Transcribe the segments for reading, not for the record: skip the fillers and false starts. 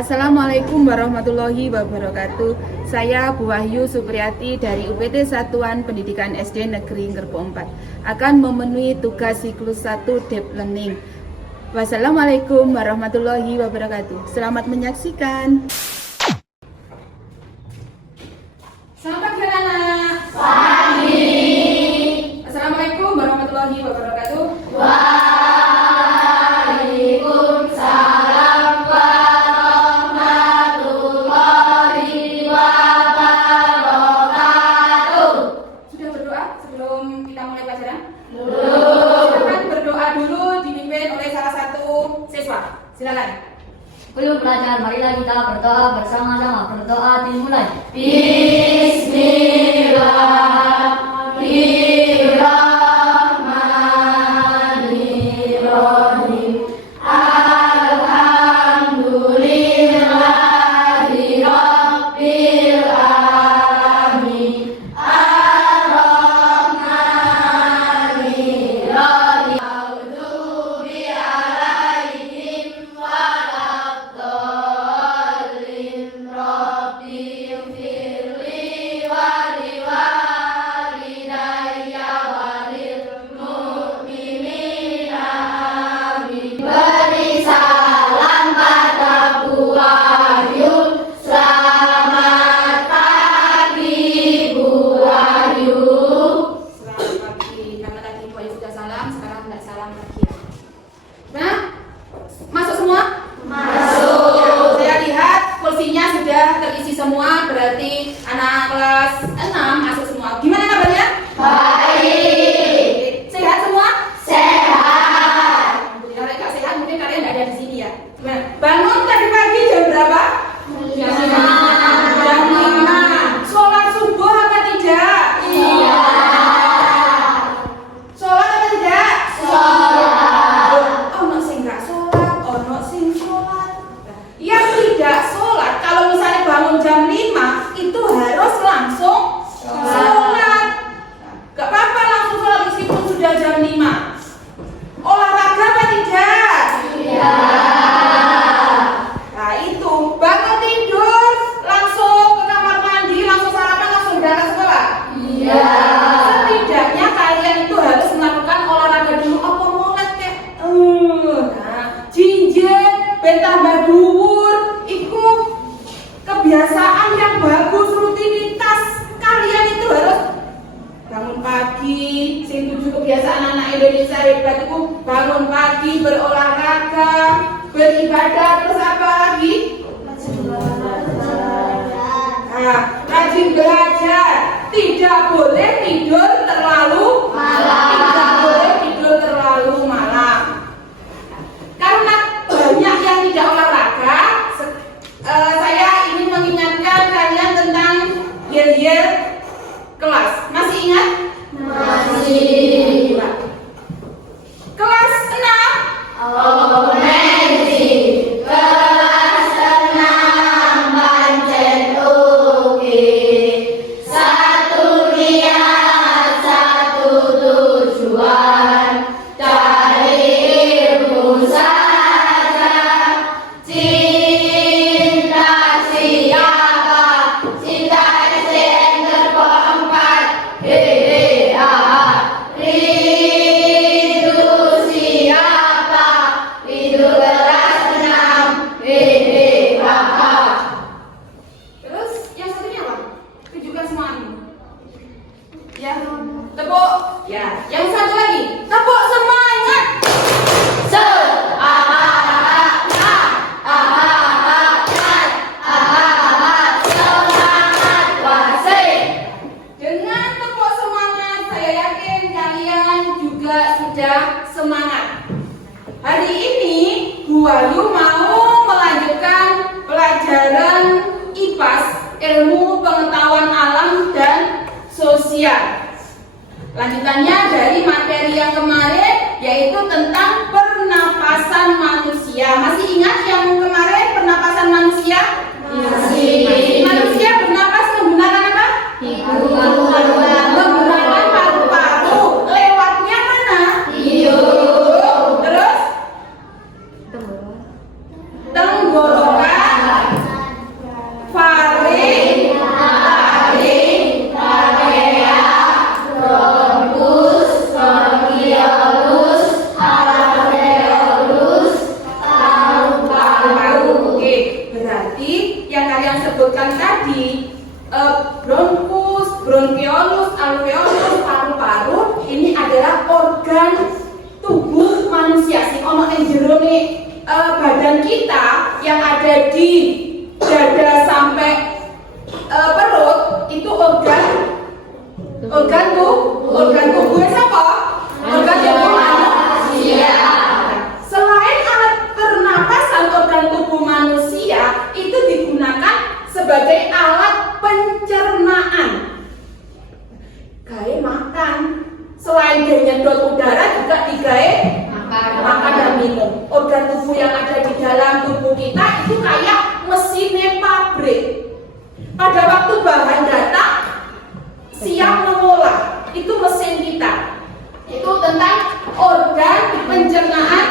Assalamualaikum warahmatullahi wabarakatuh. Saya Bu Wahyu Supriyati dari UPT Satuan Pendidikan SD Negeri Ngerpo 4 akan memenuhi tugas siklus 1 Deep Learning. Wassalamualaikum warahmatullahi wabarakatuh. Selamat menyaksikan. Selamat pagi anak. Pagi. Assalamualaikum warahmatullahi wabarakatuh. Silakan. Belum belajar, marilah kita berdoa bersama-sama. Berdoa dimulai. Bismillahirrahmanirrahim. Alhamdulillahi Rabbil alamin. Ar-Rahmanirrahim. Maghdubi alaihim waladdallin. Rabbi ighfirli wa liwalidayya walil mu'minina amin. Beri salam pada Bu Wahyu. Selamat pagi Bu Wahyu. Selamat pagi. Karena tadi Bu Wahyu sudah salam, sekarang tidak salam lagi ya. Nah, masuk semua? Masuk. Ya, saya lihat kursinya sudah terisi semua, berarti anak kelas 6 masuk semua. Gimana kabarnya? Baik. Sehat semua? Sehat. Alhamdulillah. Kalau nggak sehat mungkin kalian nggak ada di sini ya. Gimana? Bangun tadi pagi jam berapa? Jam Jam 5. Sholat subuh apa tidak? Iya. Sholat apa tidak? Sholat. Ono sing nggak sholat, ono sing sholat. Yang tidak sholat, kalau misalnya bangun jam 5 itu harus langsung sholat. Gak apa-apa langsung sholat meskipun sudah jam 5. Olahraga apa tidak? Iya. Nah itu, bangun tidur, langsung ke kamar mandi, langsung sarapan, langsung berangkat sekolah. Iya. Setidaknya kalian itu harus melakukan olahraga dulu. Apa molet kek? Nah, jinjen, tambah dhuwur, itu kebiasaan yang bagus, rutinitas. Kalian itu harus bangun pagi. Sing tujuh kebiasaan anak Indonesia hebat itu bangun pagi, berolahraga, beribadah, terus apa lagi? Nah, rajin belajar. Tidak boleh tidur terlalu Malam. Tidak boleh tidur terlalu malam. Karena banyak yang tidak olahraga, saya ingin mengingatkan kalian tentang yel-yel kelas. Masih ingat? Masih. Kelas 6. Amazing. Kelas 6 pancen oke. Satu niat, satu tujuan. Cari ilmu saja. Cinta siapa? Cinta SDN Ngerpo 4. Hehe, ah. Rindu siapa? Rindu kelas 6. Hehe, ah. Terus yang satunya apa? Tunjukkan semuanya. Ya, tepuk. Ya, yang satu lagi. Tepuk semangat. Dengan tepuk semangat, saya yakin kalian juga sudah semangat. Hari ini Bu Wahyu mau melanjutkan pelajaran IPAS, ilmu pengetahuan alam dan sosial. Lanjutannya dari materi yang kemarin, yaitu tentang pernapasan manusia. Masih ingat yang kemarin pernapasan manusia? Masih. Manusia bernapas menggunakan apa? Hidung. Menggunakan paru-paru. Lewatnya mana? Hidung. Terus? tenggorokan, badan kita yang ada di dada sampai perut itu organ tubuh siapa? Organ tubuh manusia. Selain alat pernapasan organ tubuh manusia itu digunakan sebagai alat pencernaan. Gawe makan. Selain dia nyedot udara juga digawe makan dan minum. Organ tubuh yang ada di dalam tubuh kita itu kayak mesinnya pabrik. Pada waktu bahan datang siap mengolah, itu mesin kita. Itu tentang organ pencernaan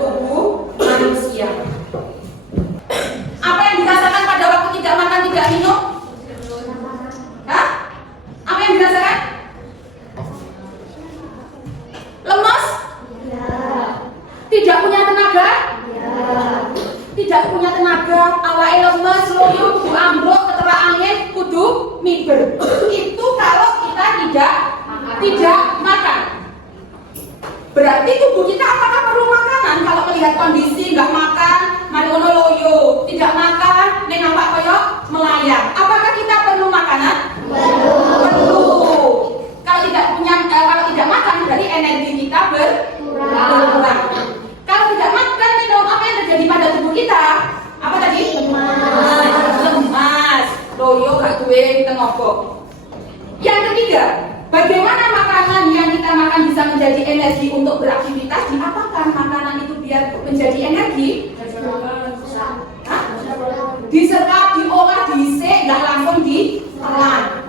tubuh manusia. Apa yang dirasakan pada waktu tidak makan, tidak minum? Hah? Apa yang dirasakan? Lemas? Tidak punya tenaga? Tidak punya tenaga, awake lemes, loyo, kudu ambruk, ketera angin, kudu miber. Itu kalau kita tidak makan. Berarti tubuh kita apakah perlu makanan? Kalau melihat kondisi nggak makan, mari ono loyo, tidak makan, nek nampak koyo melayang. Apakah kita perlu makanan? Perlu. Kalau tidak makan, berarti energi kita berkurang. Kalau tidak makan, minum, apa yang terjadi pada tubuh kita? Apa tadi? Lemas. Loyo gak duwe tenaga. Yang ketiga, bagaimana makanan yang kita makan bisa menjadi energi untuk beraktivitas? Diapakan makanan itu biar menjadi energi? Diserap, diolah, diisik, nggak langsung ditelan.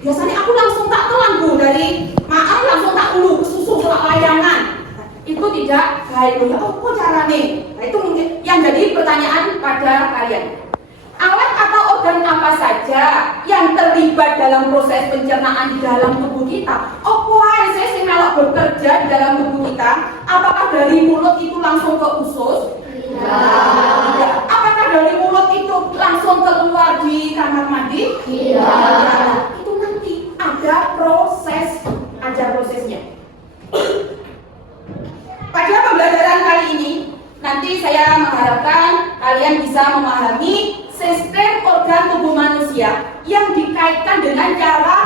Biasanya aku langsung tak telan Bu, dari maaf langsung tak ulu, susu selak layangan. Itu tidak baik. Apa caranya? Nah, itu mungkin yang jadi pertanyaan pada kalian. Alat atau organ apa saja yang terlibat dalam proses pencernaan di dalam tubuh kita? Apa aja sih melok bekerja di dalam tubuh kita? Apakah dari mulut itu langsung ke usus? Tidak. Apakah dari mulut itu langsung keluar di kamar mandi? Tidak. Itu nanti ada prosesnya. Pada pembelajaran kali ini, nanti saya mengharapkan kalian bisa memahami sistem organ tubuh manusia yang dikaitkan dengan cara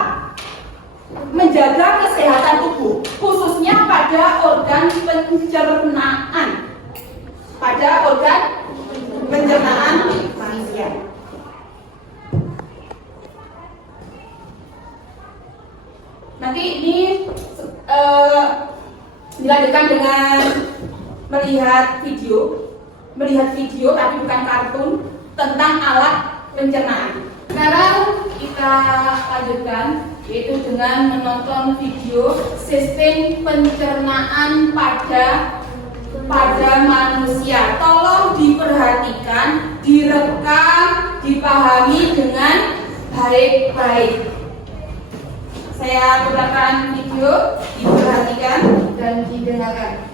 menjaga kesehatan tubuh, khususnya pada organ pencernaan. Manusia. Nanti ini dilanjutkan dengan melihat video tapi bukan kartun tentang alat pencernaan. Sekarang kita lanjutkan yaitu dengan menonton video sistem pencernaan pada manusia. Tolong diperhatikan, direkam, dipahami dengan baik-baik. Saya putarkan video, diperhatikan dan didengarkan.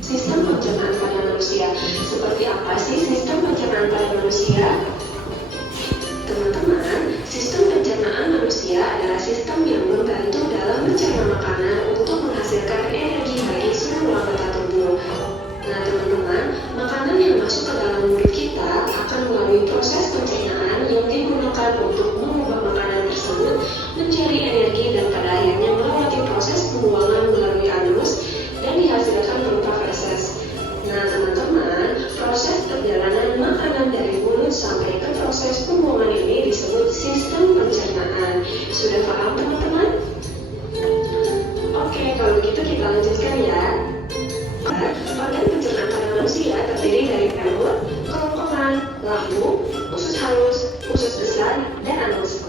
Sistem pencernaan pada manusia. Seperti apa sih sistem pencernaan pada manusia? Teman-teman, sistem pencernaan manusia adalah sistem yang membantu dalam mencerna makanan untuk menghasilkan energi bagi seluruh anggota tubuh. Nah teman-teman, makanan yang masuk ke dalam mulut kita akan melalui proses pencernaan yang digunakan untuk mengubah makanan tersebut menjadi energi dan pada akhirnya melewati proses pembuangan melalui anus dan dihasilkan berupa feses. Nah teman-teman, proses perjalanan makanan dari mulut sampai ke proses pembuangan ini disebut sistem pencernaan. Sudah paham teman-teman? Oke, kalau begitu kita lanjutkan ya. Organ pencernaan pada manusia terdiri dari perut, kerongkongan, lambung, usus halus, usus besar, dan anus.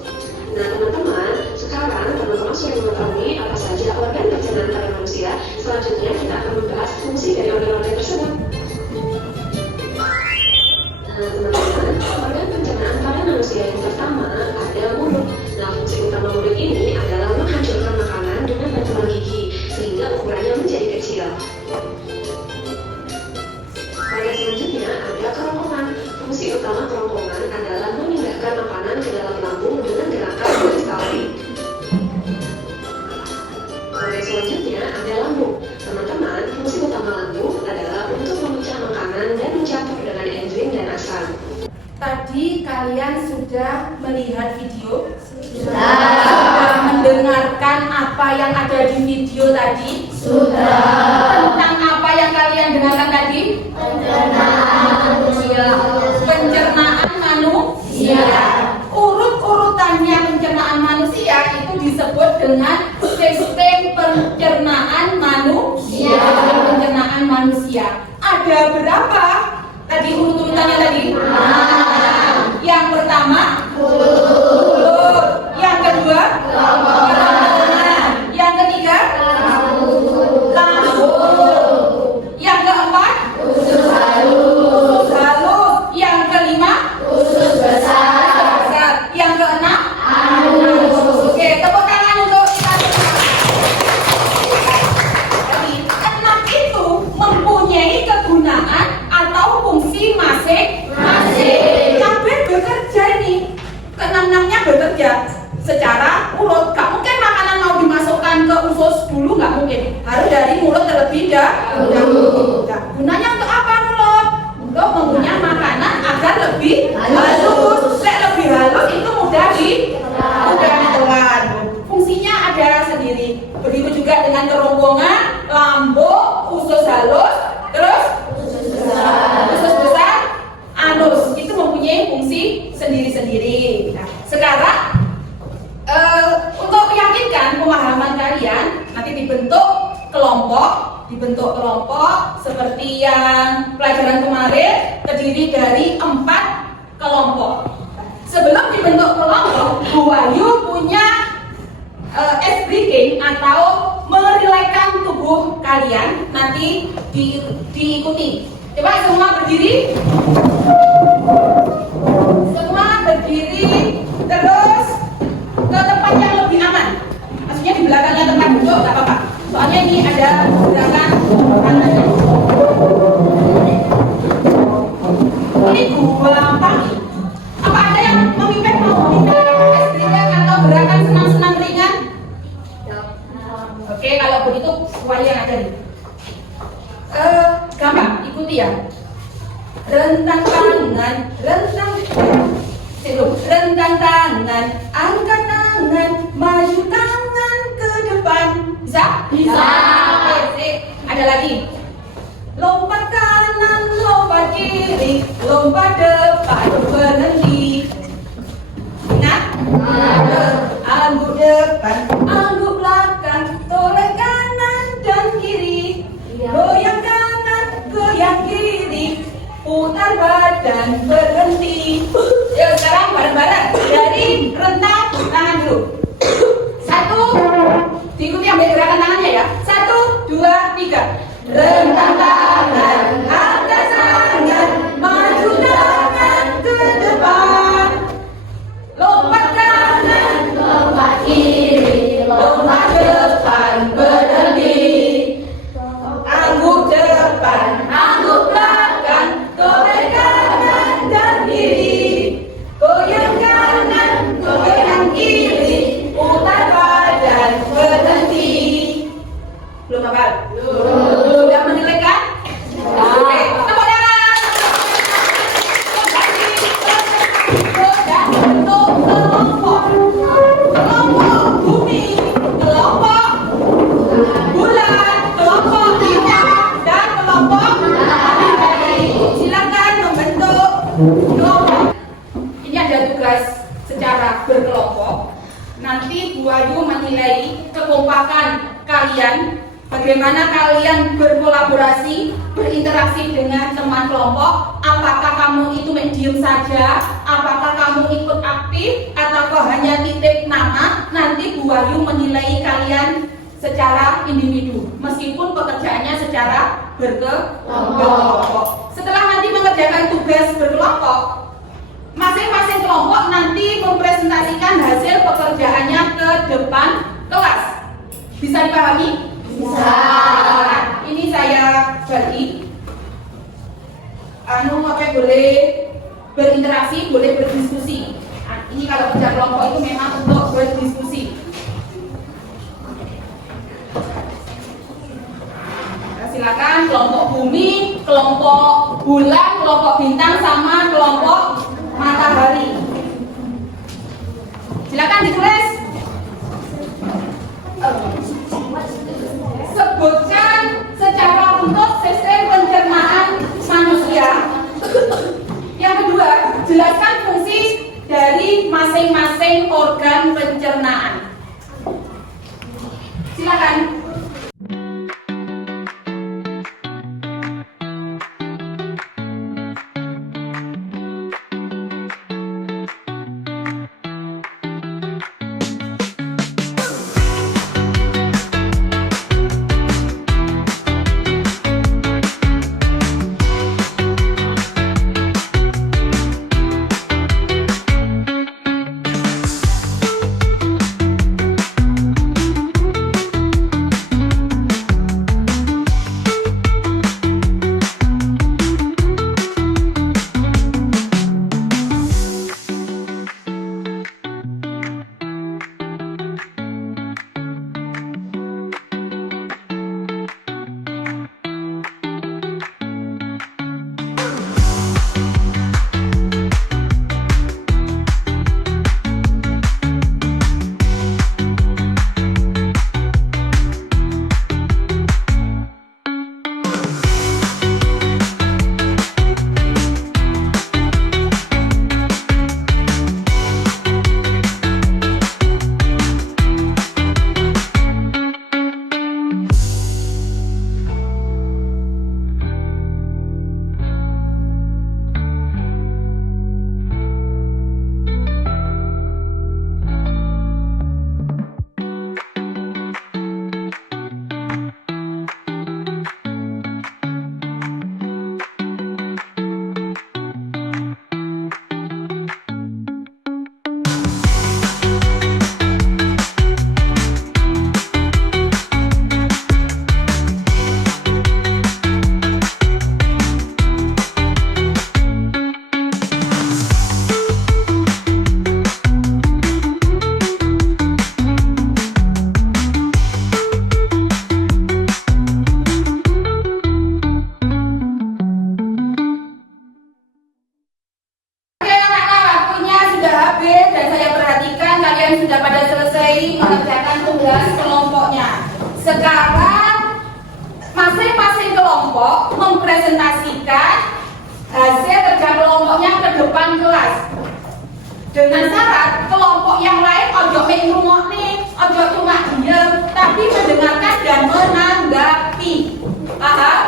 Nah teman-teman, sekarang teman-teman sudah mengetahui apa saja organ pencernaan pada manusia. Selanjutnya kita akan membahas fungsi dari organ-organ tersebut. Nah teman-teman, organ pencernaan pada manusia yang pertama ada mulut. Nah fungsi utama mulut ini adalah menghancurkan makanan dengan bantuan gigi sehingga ukurannya menjadi kecil. Pada selanjutnya ada kerongkongan. Fungsi utama kerongkongan adalah memindahkan makanan ke dalam Tadi kalian sudah melihat video? Sudah. Sudah mendengarkan apa yang ada di video tadi? Sudah. Tentang apa yang kalian dengarkan tadi? Pencernaan manusia. Pencernaan manusia. Urut-urutannya pencernaan manusia itu disebut dengan sistem pencernaan manusia. Pencernaan manusia. Ada berapa tadi urut-urutannya tadi? Yang pertama mulut. Yang kedua kerongkongan. Yang ketiga lambung. Yang keempat usus halus. Yang kelima usus besar. Yang keenam anus. Oke, tepuk tangan untuk kita semua. Jadi, enam itu mempunyai kegunaan atau fungsi masing-masing. Kabeh bekerja ini, keenam-enamnya bekerja secara mulut. Gak mungkin makanan mau dimasukkan ke usus dulu, gak mungkin. Harus dari mulut terlebih dahulu. Nah, gunanya untuk apa mulut? Untuk mengunyah makanan agar lebih halus. Lebih halus itu mudah ditelan. Fungsinya ada sendiri. Begitu juga dengan kerongkongan, lambung, usus halus, terus usus besar, anus. Itu mempunyai fungsi sendiri-sendiri. Nah, sekarang untuk meyakinkan pemahaman kalian, nanti dibentuk kelompok seperti yang pelajaran kemarin, terdiri dari 4 kelompok. Sebelum dibentuk kelompok, Bu Wahyu punya ice breathing atau merilekkan tubuh kalian, nanti diikuti. Coba semua berdiri. Semua berdiri, terus ke tempat yang lebih aman. Maksudnya di belakangnya tempat duduk, nggak apa-apa. Soalnya ini ada gerakan tangannya. Ini gua pagi. Apa ada yang mau memimpin atau gerakan senang-senang ringan? Oke, kalau begitu semuanya yang ada nih. Gampang, ikuti ya. Rentang tangan, rentang tangan, angkat tangan, maju tangan ke depan. Bisa? Bisa. Oke, sip. Ada lagi. Lompat kanan, lompat kiri, lompat depan, berhenti. Ingat? Angguk depan, angguk belakang, toleh kanan dan kiri. Goyang kanan, goyang kiri, putar badan, berhenti. Yuk sekarang bareng-bareng. Dari rentang tangan dulu. 1, diikuti ambil gerakan tangannya ya. 1, 2, 3. Rentang tangan, angkat tangan, maju tangan ke depan. Lompat kanan, Lompat kiri. lompat depan, berhenti. Angguk depan, angguk belakang, toleh kanan dan kiri. Goyang kanan, goyang kiri, putar badan, berhenti. Belum apa? Sudah menilai kan? Oke, tepuk tangan. Sudah bentuk kelompok. Kelompok bumi, kelompok bulan, kelompok bintang, dan kelompok matahari. Silakan membentuk kelompok. Ini ada tugas secara berkelompok. Nanti Bu Ayu menilai kekompakan kalian, bagaimana kalian berkolaborasi, berinteraksi dengan teman kelompok. Apakah kamu itu medium saja, apakah kamu ikut aktif, ataukah hanya titip nama. Nanti Bu Ayu menilai kalian secara individu, meskipun pekerjaannya secara berkelompok. Setelah nanti mengerjakan tugas berkelompok, masing-masing kelompok nanti mempresentasikan hasil pekerjaannya ke depan kelas. Bisa dipahami? Bisa. Ini saya bagi. Boleh berinteraksi, boleh berdiskusi. Nah, ini kalau kerja kelompok itu memang untuk berdiskusi. Nah, silakan kelompok bumi, kelompok bulan, kelompok bintang sama kelompok matahari. Silakan ditulis. Sebutkan secara utuh sistem pencernaan manusia. Yang kedua, jelaskan fungsi dari masing-masing organ pencernaan. Silakan. Sudah pada selesai mengerjakan tugas kelompoknya. Sekarang masing-masing kelompok mempresentasikan hasil kerja kelompoknya ke depan kelas. Dengan syarat kelompok yang lain ojo main ngrungokne, ojo cuma diam, tapi mendengarkan dan menanggapi. Paham?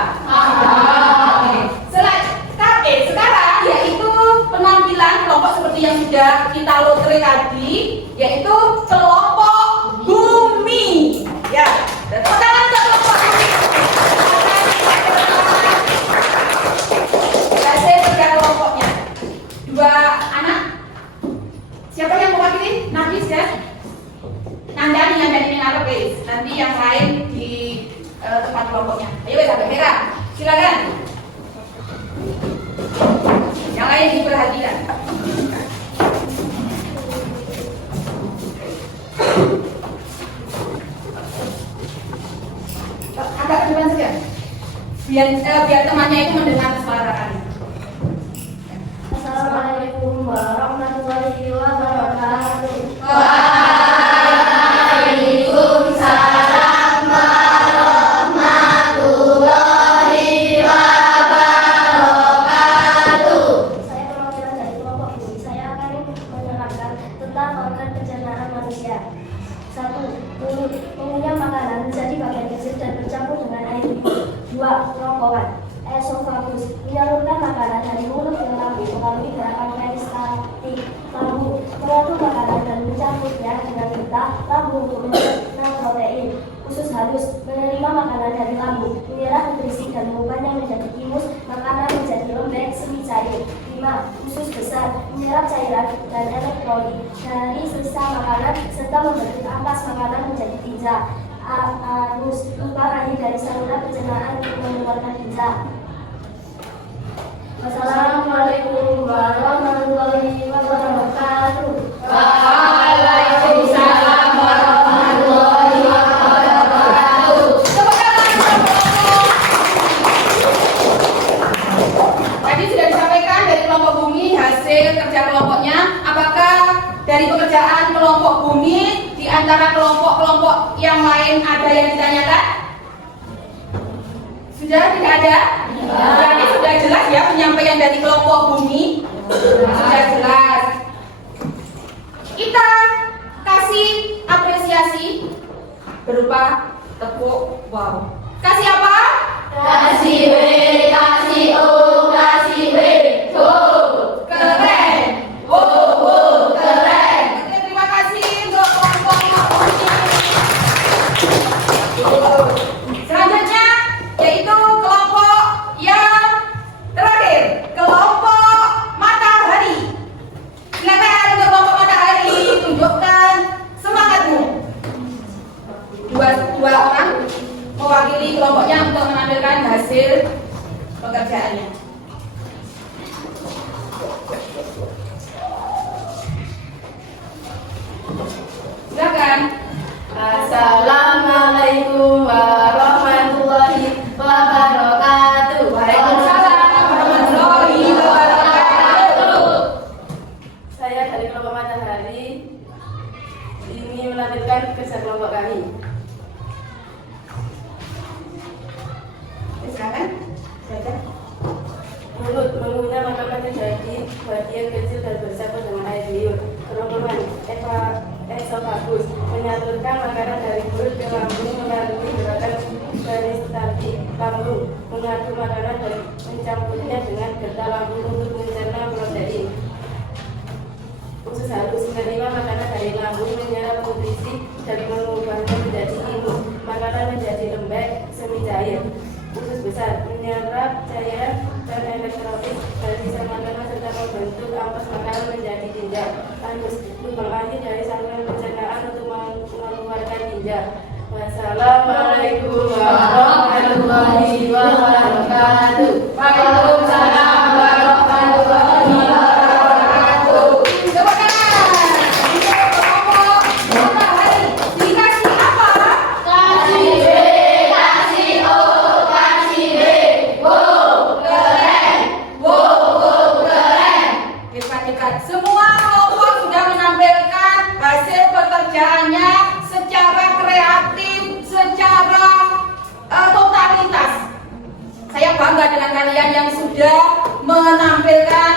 Sekarang yaitu penampilan kelompok seperti yang sudah kita lotre tadi, yaitu kelompok bumi. Ya, tepuk tangan untuk kelompok bumi. Hasil kerja kelompoknya. Dua anak. Siapa yang mewakili? Nafis ya? Nandani yang dari Minarabes. Nanti yang lain di tempat kelompoknya. Ayo sampai merah. Silakan. Yang lain diperhatikan. Agak depan saja. Biar temannya itu mendengar suara kalian. Assalamualaikum warahmatullahi wabarakatuh. Waalaikumsalam warahmatullahi wabarakatuh. Saya perwakilan dari kelompok bumi. Saya akan menerangkan tentang organ pencernaan manusia. 1. Mengunyah makanan menjadi bagian kecil dan bercampur dengan air minum. 2. Kerongkongan. Esofagus menyalurkan makanan dari mulut ke lambung melalui gerakan peristaltik lambung, mengatur makanan dan mencampurnya dengan getah lambung untuk mencerna protein. Usus halus menerima makanan dari lambung, menyerap nutrisi dan mengubahnya menjadi timus, makanan menjadi lembek semi cair. 5. Usus besar menyerap cairan dan elektrolit dari sisa makanan serta membentuk ampas makanan menjadi tinja. Anus lubang akhir dari saluran pencernaan untuk mengeluarkan tinja. Wassalamualaikum warahmatullahi wabarakatuh. Waalaikumsalam warahmatullahi wabarakatuh. Tadi sudah disampaikan dari kelompok bumi hasil hasil kerja kelompoknya. Apakah dari pekerjaan kelompok bumi di antara kelompok-kelompok yang lain ada yang ditanyakan? Sudah tidak ada? Jadi sudah jelas ya penyampaian dari kelompok bumi. Sudah jelas. Kita kasih apresiasi berupa tepuk wow. Kasih apa? Kasih B, kasih O, kasih B, O. Keren. Oh, keren. Oke, terima kasih untuk kelompok bumi. Selanjutnya yaitu kelompok yang terakhir, kelompok matahari. Silakan untuk kelompok matahari, tunjukkan semangatmu. Dua orang mewakili kelompoknya untuk menampilkan hasil pekerjaannya. Silakan. Assalamualaikum warahmatullahi wabarakatuh. Waalaikumsalam warahmatullahi wabarakatuh. Saya dari kelompok matahari ini menampilkan kerja kelompok kami. Silakan. Silakan. Mulut mengunyah makanan menjadi bagian kecil dan bercampur dengan air liur. Kerongkongan esophagus menyalurkan makanan dari mulut ke lambung melalui gerakan peristaltik. Lambung mengadu makanan dan mencampurnya dengan getah lambung untuk mencerna protein. Usus halus menerima makanan dari lambung, menyerap nutrisi dan mengubahnya menjadi ingus. Makanan menjadi lembek semi cair. Usus besar menyerap cairan dan elektrolit dari sel makanan serta membentuk ampas makanan menjadi tinja. Anus lubang akhir dari saluran pencernaan untuk mengeluarkan tinja. Wassalamualaikum warahmatullahi wabarakatuh. Waalaikumsalam warahmatullahi wabarakatuh. Coba kanan. Untuk kelompok matahari dikasih apa? Kasih B, kasih O, kasih B, O. Keren, O, keren. Hebat-hebat. Semua kelompok sudah menampilkan hasil pekerjaannya secara kreatif, secara totalitas. Saya bangga dengan kalian yang sudah menampilkan,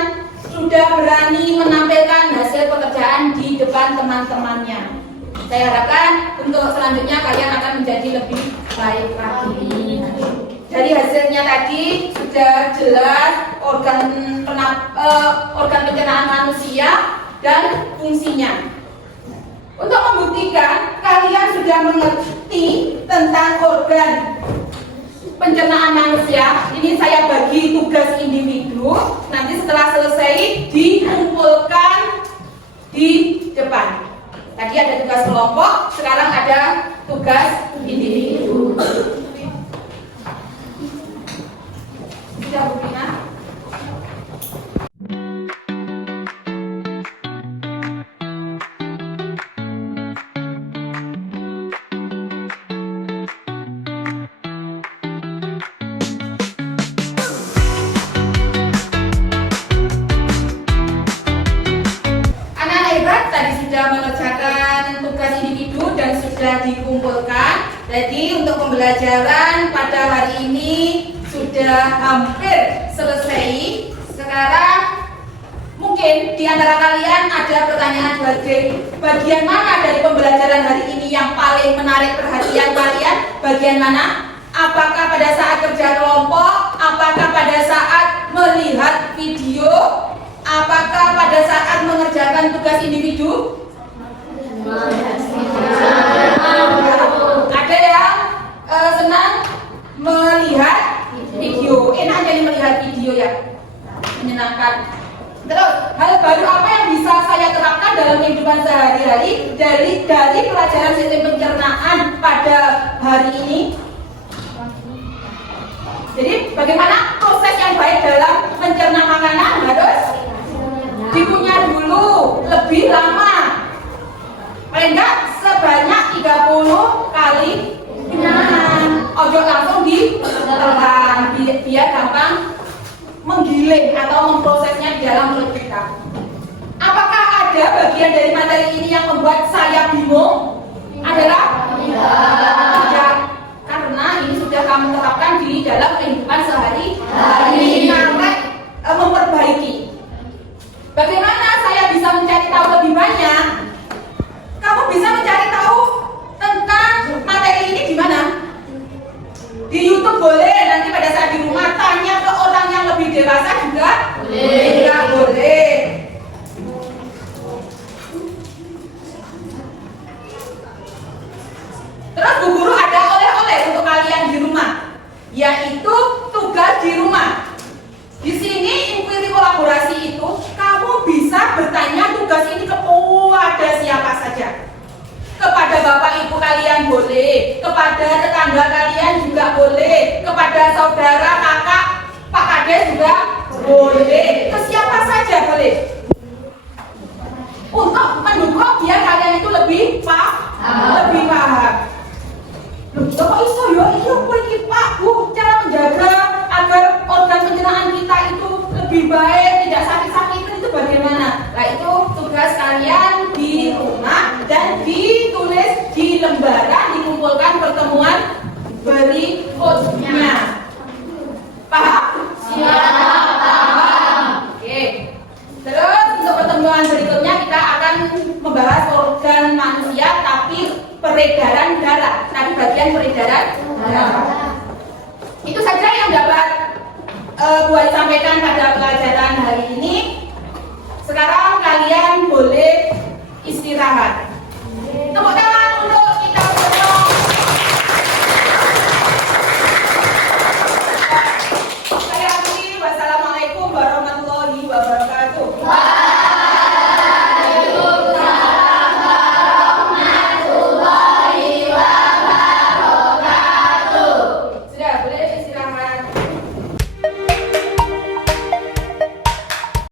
sudah berani menampilkan hasil pekerjaan di depan teman-temannya. Saya harapkan untuk selanjutnya kalian akan menjadi lebih baik lagi. Dari hasilnya tadi sudah jelas organ pencernaan manusia dan fungsinya. Untuk membuktikan kalian sudah mengerti tentang organ pencernaan manusia, ini saya bagi tugas individu. Nanti setelah selesai dikumpulkan di depan. Tadi ada tugas kelompok, sekarang ada tugas individu. Sudah Bu Rina? Anak hebat tadi sudah mengerjakan tugas individu dan sudah dikumpulkan. Jadi untuk pembelajaran pada hari ini sudah hampir selesai. Sekarang mungkin di antara kalian ada pertanyaan bagian mana dari pembelajaran hari ini yang paling menarik perhatian kalian? Bagian mana? Apakah pada saat kerja kelompok? Apakah pada saat melihat video? Apakah pada saat mengerjakan tugas individu? Ada yang senang melihat video, enak jadi melihat video ya, menyenangkan. Terus hal baru apa yang bisa saya terapkan dalam kehidupan sehari-hari dari pelajaran sistem pencernaan pada hari ini? Jadi bagaimana proses yang baik dalam mencerna makanan harus dikunyah dulu lebih lama, paling enggak sebanyak 30 kali kunyahan. Ojo langsung ditelan biar gampang menggiling atau memprosesnya di dalam perut kita. Apakah ada bagian dari materi ini yang membuat saya bingung? Adalah tidak, karena ini sudah kamu terapkan di dalam kehidupan sehari-hari. Memperbaiki. Bagaimana saya bisa mencari tahu lebih banyak? Kamu bisa mencari tahu tentang materi ini di mana? Di YouTube boleh, nanti pada saat di rumah tanya ke orang yang lebih dewasa juga boleh. Terus Bu Guru ada oleh-oleh untuk kalian di rumah, yaitu tugas di rumah. Di sini inquiry kolaborasi itu kamu bisa bertanya tugas ini kepada siapa saja. Kepada bapak ibu kalian boleh, kepada tetangga kalian juga boleh, kepada saudara, kakak, pak kades juga boleh, ke siapa saja boleh. Untuk mendukung biar kalian itu lebih paham. Bapak iso yo, iya iki Pak Bu, cara menjaga agar organ pencernaan kita itu lebih baik, tidak sakit-sakitan itu bagaimana? Nah itu tugas kalian di rumah dan ditulis di lembaran, dikumpulkan pertemuan berikutnya. Paham? Paham. Oke. Terus untuk pertemuan berikutnya kita akan membahas organ manusia tapi peredaran darah, tapi bagian peredaran darah. Itu saja yang dapat buat sampaikan pada pelajaran hari ini. Sekarang kalian boleh istirahat.